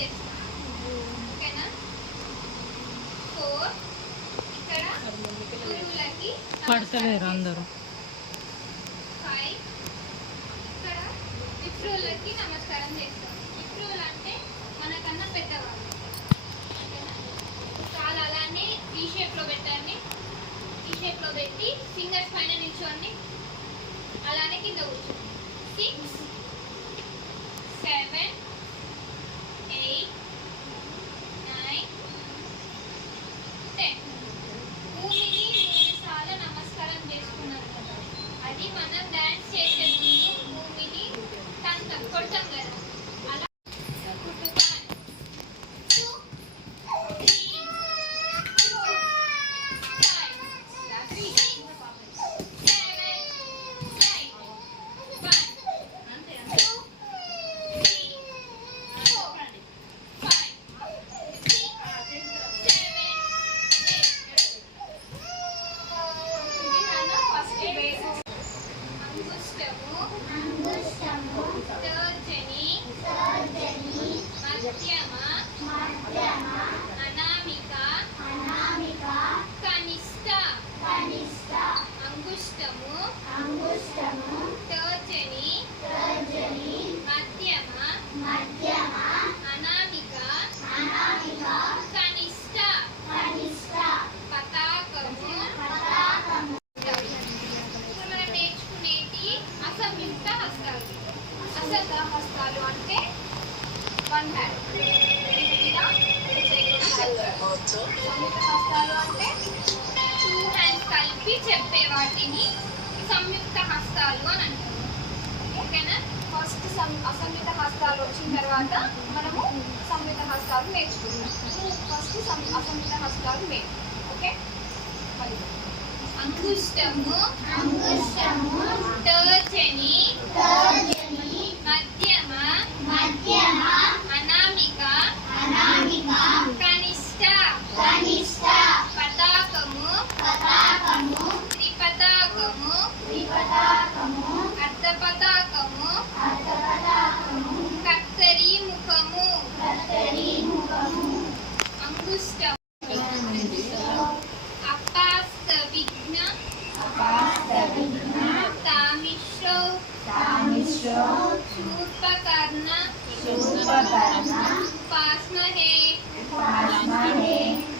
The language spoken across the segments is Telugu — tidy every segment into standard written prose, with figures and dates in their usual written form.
చేస్తాం. ఓకేనా? 4 ఇక్కడ గురువులకి పడతలేరు అందరూ. 5 ఇక్కడ విప్రులకి నమస్కారం చేస్తాం. విప్రులు అంటే మనకన్నా పెద్దవాళ్ళు. ఓకేనా? కాలు అలానే ఈ షేప్లో పెట్టండి. ఈ షేప్లో పెట్టి ఫింగర్స్ పైన నిల్చోండి. అలానే కింద కూర్చోండి. 6 7 8 9 10. భూమిని 3 సార్లు నమస్కారం చేసుకున్నాం కదా, అది మనం డాన్స్ చేసే ముందు భూమిని కొడతాం కదా, అలా 1 2 3 4 5 6 హస్తాలు అంటే 1 హ్యాండ్. సంయుక్త హస్తాలు అంటే 2 హ్యాండ్స్ కలిపి చెప్పే వాటిని సంయుక్త హస్తాలు అని అంటారు. ఓకేనా? ఫస్ట్ అసంయుక్త హస్తాలు వచ్చిన తర్వాత మనము సంయుక్త హస్తాలు నేర్చుకుంటాం. ఫస్ట్ అసంయుక్త హస్తాలు మెయిన్. ఓకే? అంగుష్టము తర్జని మధ్యమ అనామిక కనిష్ట పతాకము త్రిపతాకము అర్ధపతాకము కత్తరి ముఖము. అంగుష్టం అపాస్త విఘ్న తామిశ్రౌ శూర్పకర్ణ ఉపాస్మహే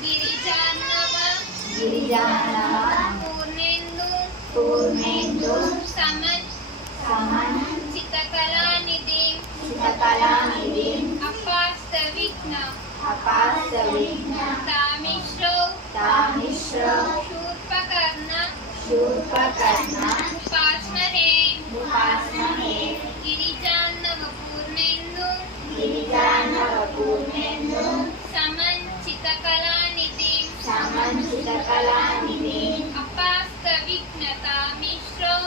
గిరిజానవ పూర్ణేందు సమన్ చితకళానిధిం అపాస్త విఘ్న తామిశ్రౌ శూర్పకర్ణ ఉపాస్మహే గిరిజానవ పూర్ణేందు సమన్ చితకళానిధిం అపాస్త విఘ్న తామిశ్రౌ